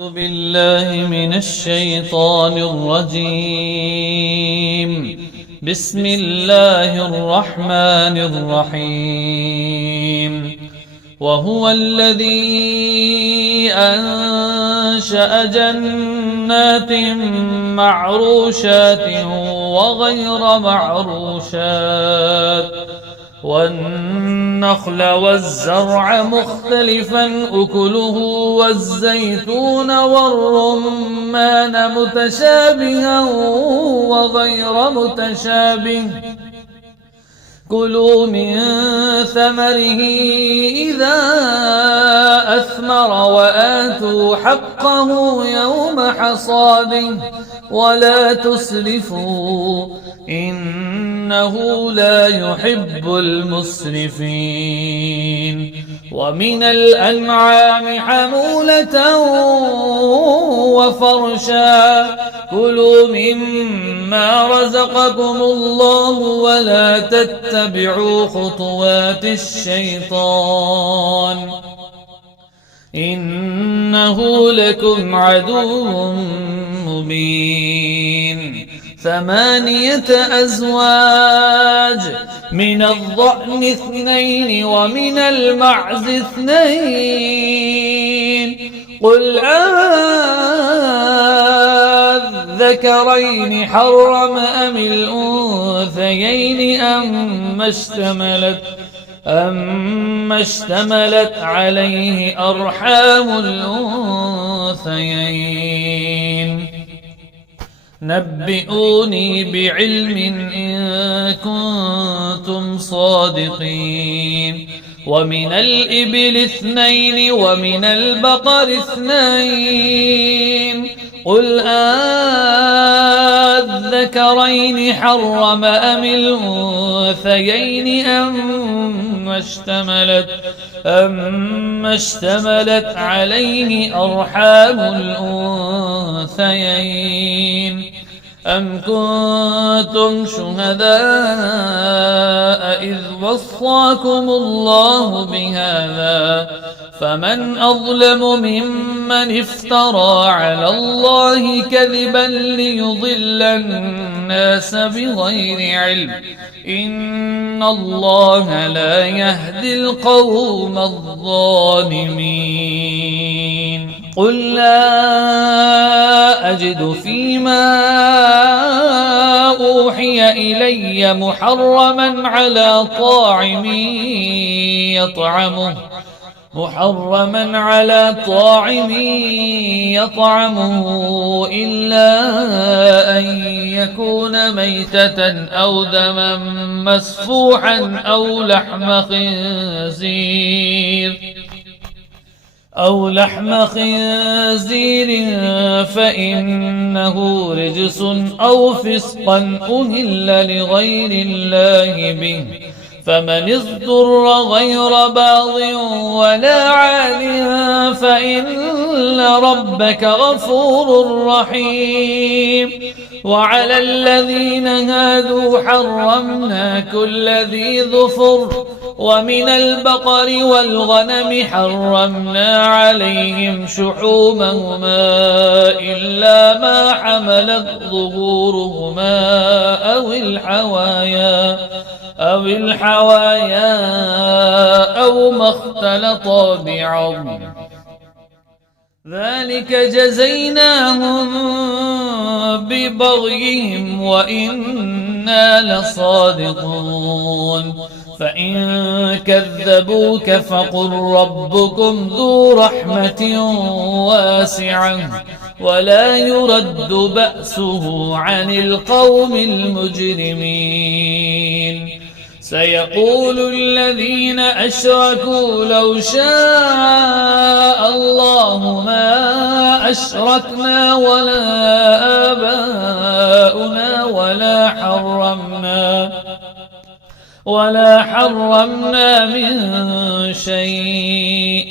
أعوذ بالله من الشيطان الرجيم. بسم الله الرحمن الرحيم. وهو الذي أنشأ جنات معروشات وغير معروشات والنخل والزرع مختلفا أكله والزيتون والرمان متشابها وغير متشابه كلوا من ثمره إذا أثمر وآتوا حقه يوم حصاده ولا تسرفوا إنه لا يحب المسرفين. ومن الأنعام حمولة وفرشا كلوا مما رزقكم الله ولا تتبعوا خطوات الشيطان إنه لكم عدو مبين. 8 أزواج من الضأن 2 ومن المعز 2 قل أذكرين حرم أم الأنثيين أما اشتملت عليه أرحام الأنثيين نبئوني بعلم إن كنتم صادقين. ومن الإبل 2 ومن البقر 2 قل أذكرين حرم أم الأنثيين أما اشتملت عليه أرحام الأنثيين أم كنتم شهداء إذ وصاكم الله بهذا فمن أظلم ممن افترى على الله كذبا ليضل الناس بغير علم إن الله لا يهدي القوم الظالمين. قل لا أجد فيما أوحي إلي محرما على طاعم يطعمه إلا أن يكون ميتة أو دما مسفوحا أو لحم خنزير فإنه رجس أو فسقا أهل لغير الله به فمن اضطر غير باغ ولا عاد فإن ربك غفور رحيم. وعلى الذين هادوا حرمنا كل ذي ظفر ومن البقر والغنم حرمنا عليهم شحومهما إلا ما حملت ظهورهما أو الحوايا أو ما اختلط بعظم ذلك جزيناهم ببغيهم وإنا لصادقون. فإن كذبوك فقل ربكم ذو رحمة واسعة ولا يرد بأسه عن القوم المجرمين. سيقول الذين أشركوا لو شاء الله ما أشركنا ولا آباؤنا ولا حرمنا من شيء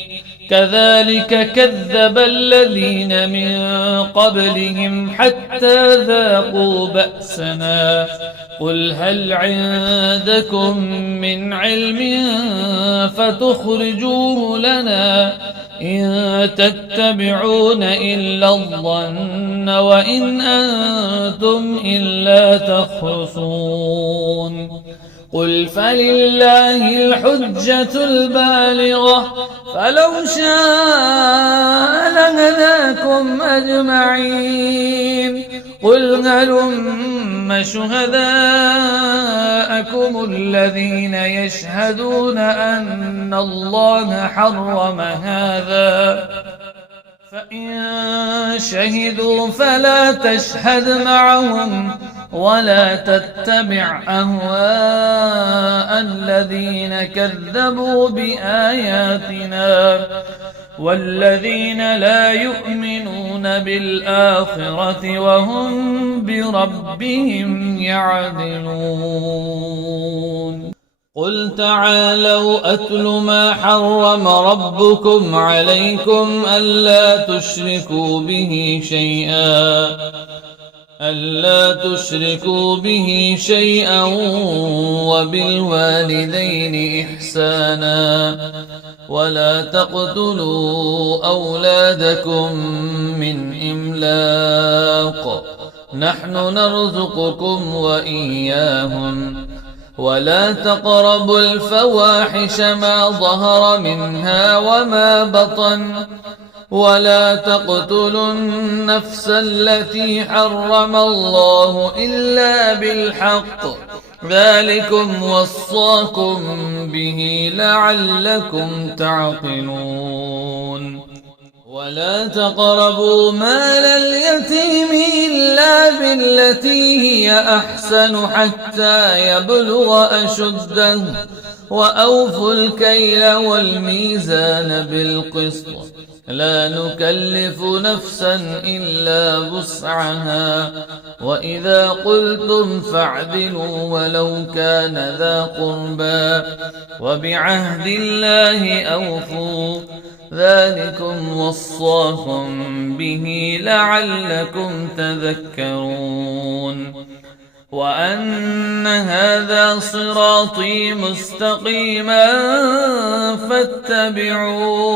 كذلك كذب الذين من قبلهم حتى ذاقوا بأسنا قل هل عندكم من علم فتخرجوه لنا إن تتبعون إلا الظن وإن أنتم إلا تخرصون قل فلله الحجة البالغة فلو شاء لهداكم أجمعين قل هلم شهداءكم الذين يشهدون أن الله حرم هذا فإن شهدوا فلا تشهد معهم ولا تتبع أهواء الذين كذبوا بآياتنا والذين لا يؤمنون بالآخرة وهم بربهم يعدلون قل تعالوا أتل ما حرم ربكم عليكم ألا تشركوا به شيئا وبالوالدين إحسانا ولا تقتلوا أولادكم من إملاق نحن نرزقكم وإياهم ولا تقربوا الفواحش ما ظهر منها وما بطن ولا تقتلوا النفس التي حرم الله إلا بالحق ذلكم وصاكم به لعلكم تعقلون ولا تقربوا مال اليتيم إلا بالتي هي أحسن حتى يبلغ أشده وأوفوا الكيل والميزان بالقسط لا نكلف نفسا إلا وسعها وإذا قلتم فاعدلوا ولو كان ذا قربى وبعهد الله أوفوا ذلكم وصاكم به لعلكم تذكرون وأن هذا صراطي مستقيما فاتبعوه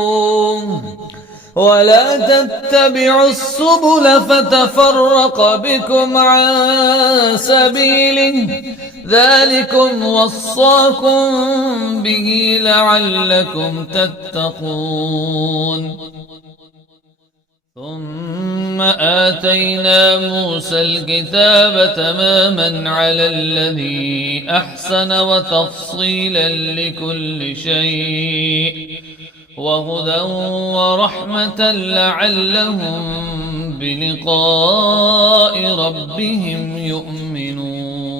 ولا تتبعوا السبل فتفرق بكم عن سبيله ذلكم وصاكم به لعلكم تتقون ثم آتينا موسى الكتاب تماما على الذي أحسن وتفصيلا لكل شيء وهدى ورحمة لعلهم بلقاء ربهم يؤمنون